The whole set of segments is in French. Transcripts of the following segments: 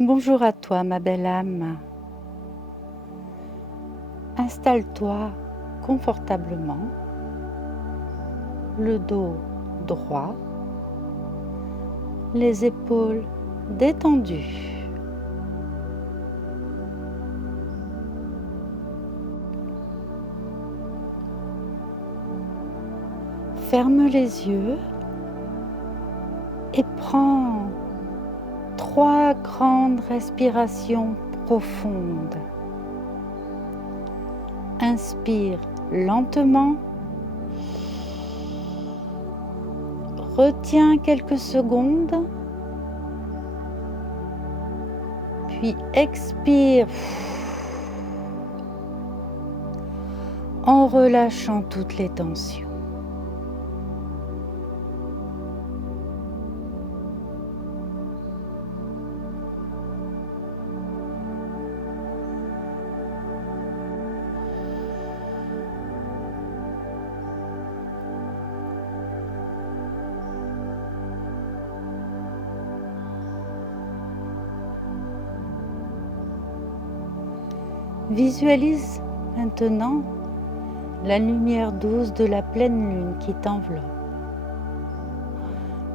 Bonjour à toi, ma belle âme. Installe-toi confortablement, le dos droit, les épaules détendues. Ferme les yeux et prends 3 grandes respirations profondes. Inspire lentement. Retiens quelques secondes. Puis expire en relâchant toutes les tensions. Visualise maintenant la lumière douce de la pleine lune qui t'enveloppe.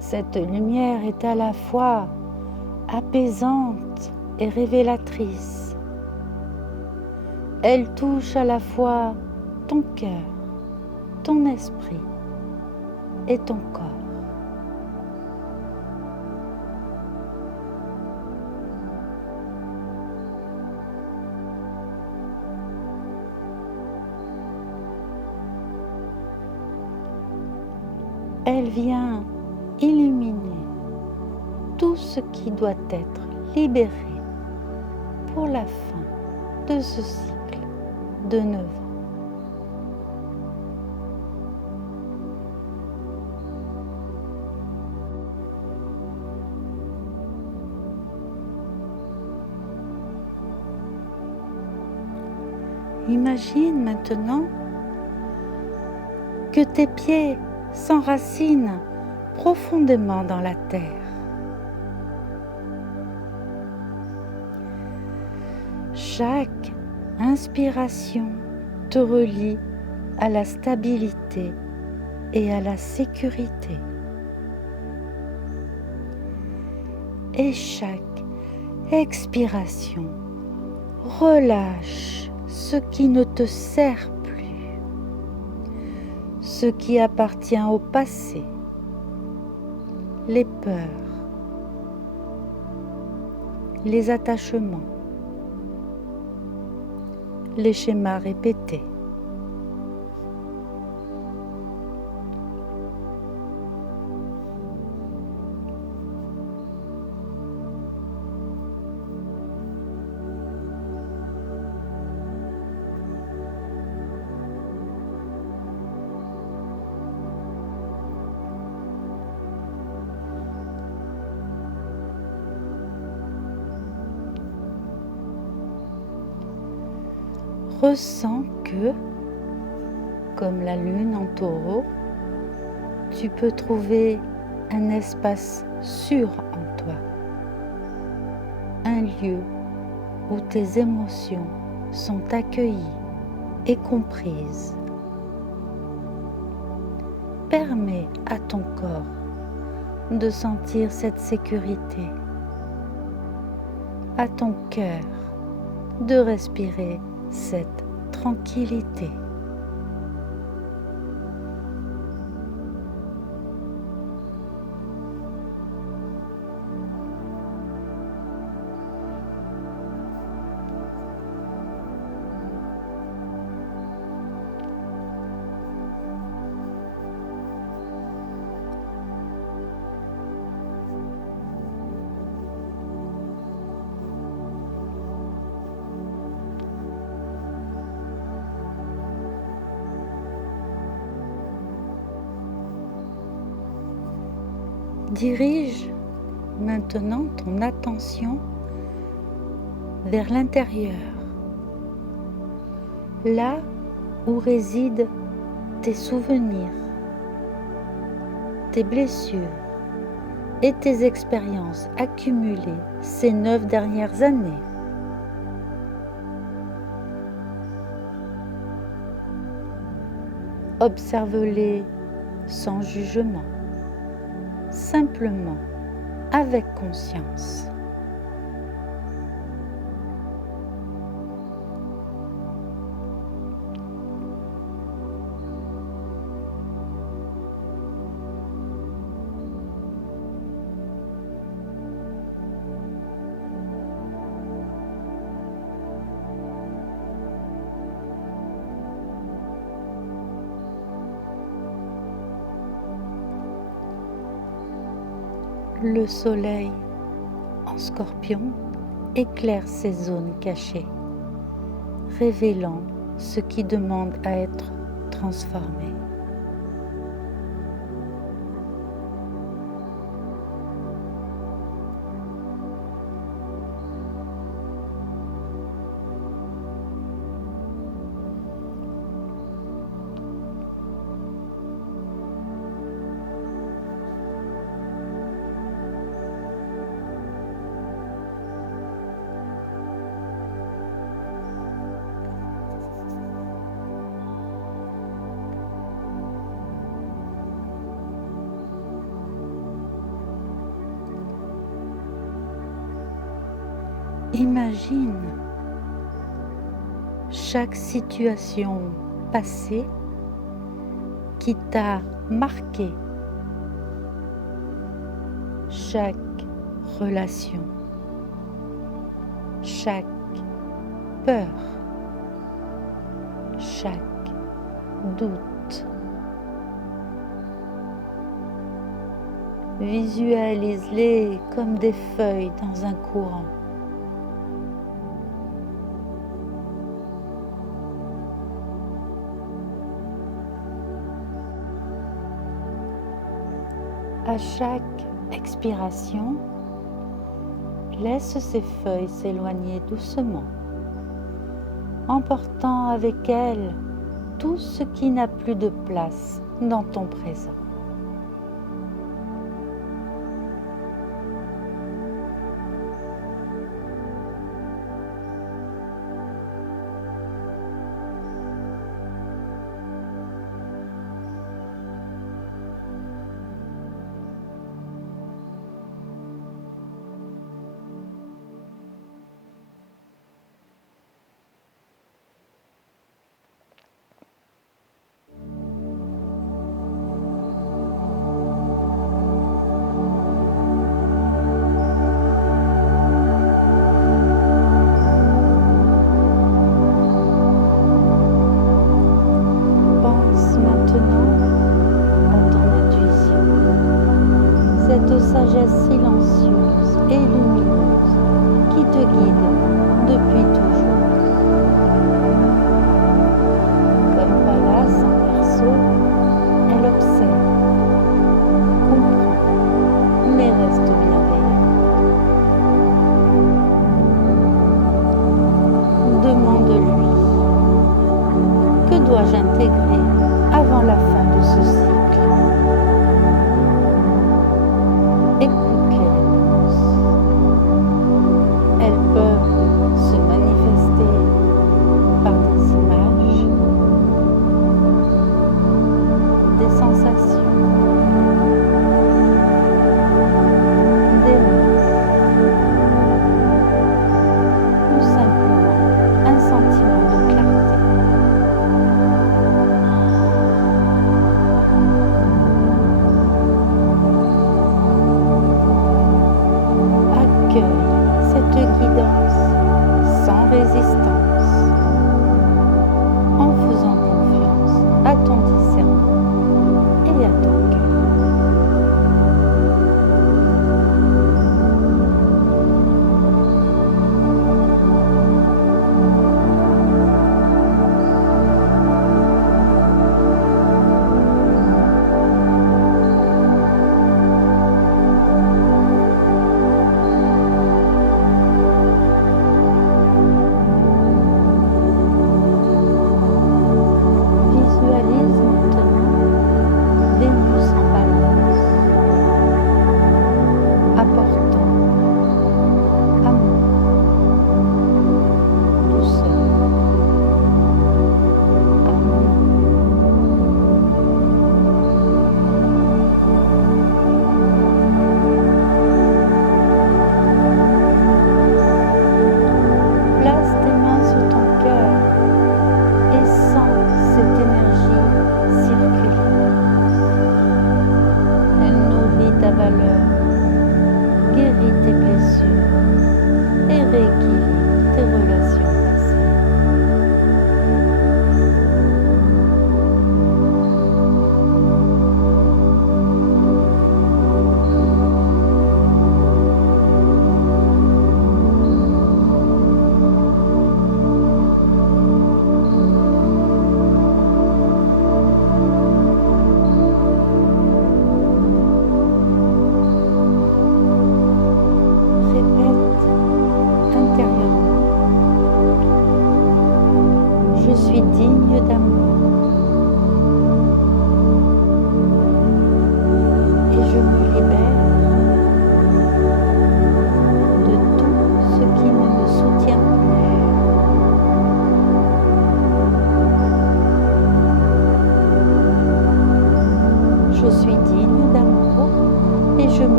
Cette lumière est à la fois apaisante et révélatrice. Elle touche à la fois ton cœur, ton esprit et ton corps. Elle vient illuminer tout ce qui doit être libéré pour la fin de ce cycle de 9 ans. Imagine maintenant que tes pieds s'enracinent profondément dans la terre. Chaque inspiration te relie à la stabilité et à la sécurité. Et chaque expiration relâche ce qui ne te sert plus, ce qui appartient au passé, les peurs, les attachements, les schémas répétés. Ressens que, comme la lune en taureau, tu peux trouver un espace sûr en toi, un lieu où tes émotions sont accueillies et comprises. Permets à ton corps de sentir cette sécurité, à ton cœur de respirer cette tranquillité. Dirige maintenant ton attention vers l'intérieur, là où résident tes souvenirs, tes blessures, et tes expériences accumulées ces 9 dernières années. Observe-les sans jugement, simplement avec conscience. Le soleil en Scorpion éclaire ces zones cachées, révélant ce qui demande à être transformé. Imagine chaque situation passée qui t'a marqué, chaque relation, chaque peur, chaque doute. Visualise-les comme des feuilles dans un courant. À chaque expiration, laisse ces feuilles s'éloigner doucement, emportant avec elles tout ce qui n'a plus de place dans ton présent. Cette sagesse silencieuse et lumineuse qui te guide depuis toujours. Comme Pallas en Verseau, elle observe, comprend, mais reste bienveillante. Demande-lui, que dois-je intégrer avant la fin de ce cycle? Écoute les réponses. Elles peuvent se manifester par des images, des sensations, des mots, ou simplement un sentiment de clarté.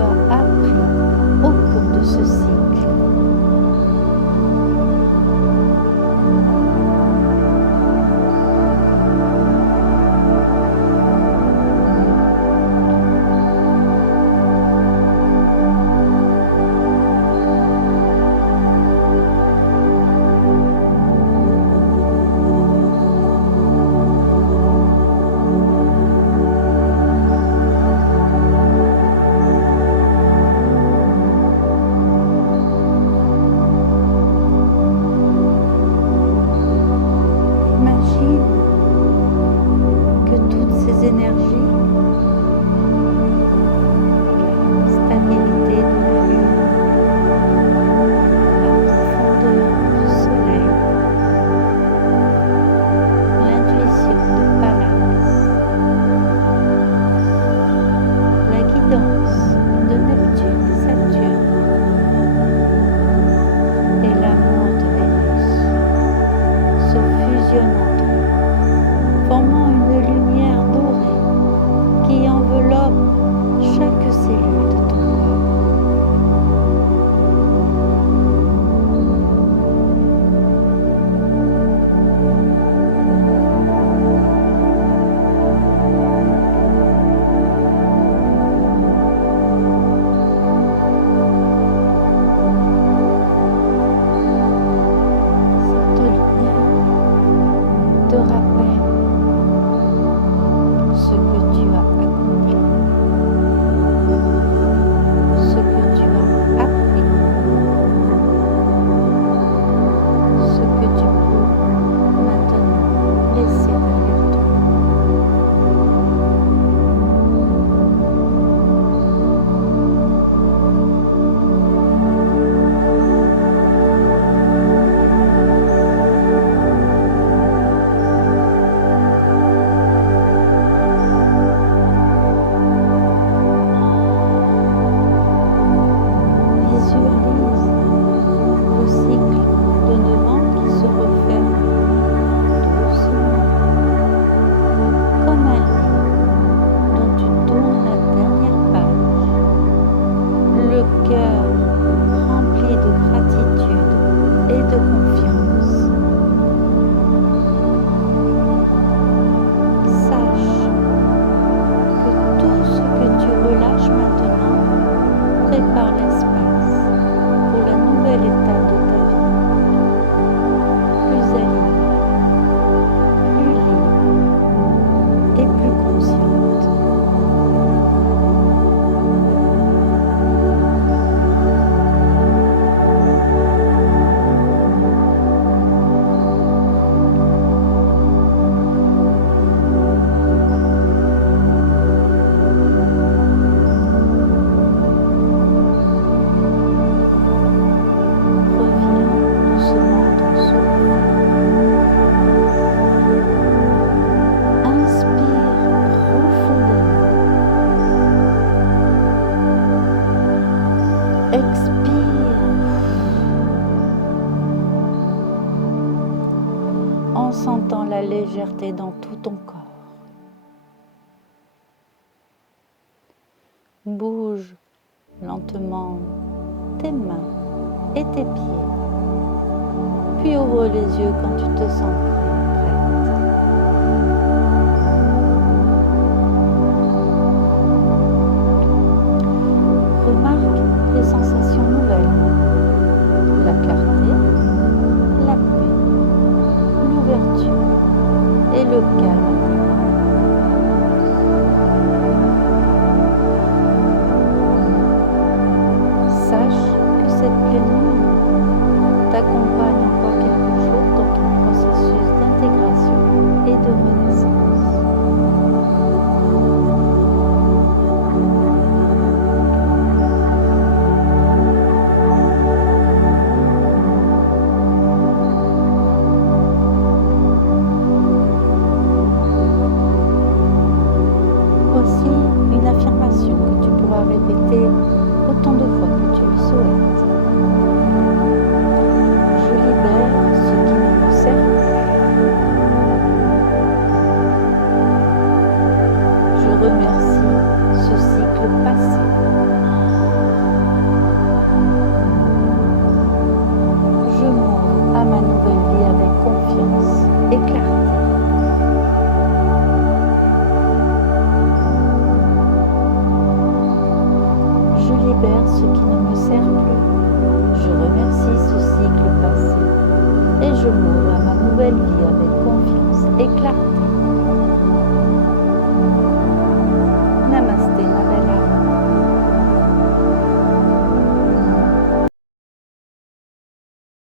as appris au cours de ce cycle. En sentant la légèreté dans tout ton corps. Bouge lentement tes mains et tes pieds, puis ouvre les yeux quand tu te sens prête. Remarque les sensations nouvelles, la clarté, la paix, l'ouverture et le calme. Sache que cette pleine lune t'accompagne encore quelques jours dans ton processus d'intégration et de renaissance. me sert plus. Je remercie ce cycle passé et je m'ouvre à ma nouvelle vie avec confiance et clarté.